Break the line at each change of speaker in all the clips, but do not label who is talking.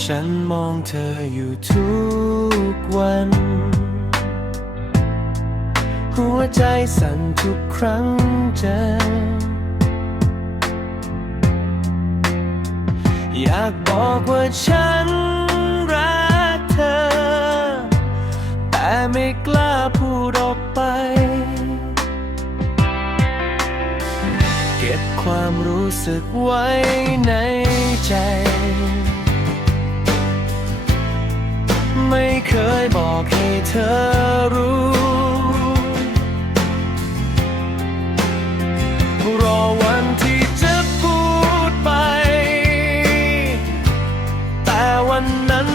ฉันมองเธออยู่ทุกวัน หัวใจสั่นทุกครั้งเจอ อยากบอกว่าฉันรักเธอ แต่ไม่กล้าพูดออกไป เก็บความรู้สึกไว้ในใจ ธอรู้ รอวันที่จะพูดไป แต่วันนั้น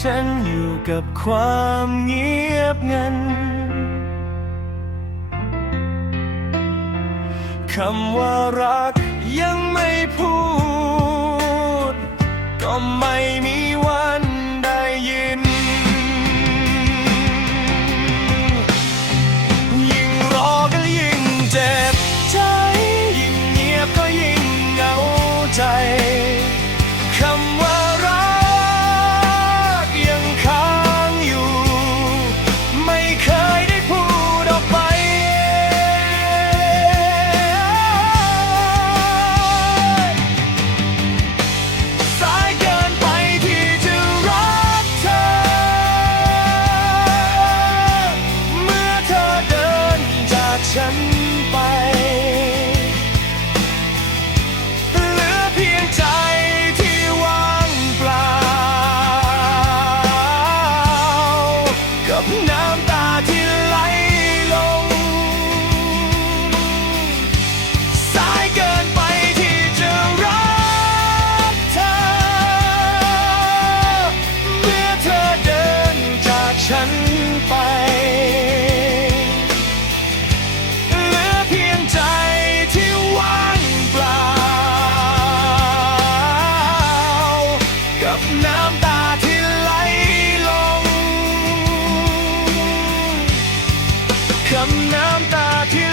ฉันอยู่กับความเงียบงันคำว่ารักยังไม่พูด ก็ไม่มี up ำน้ำตาที่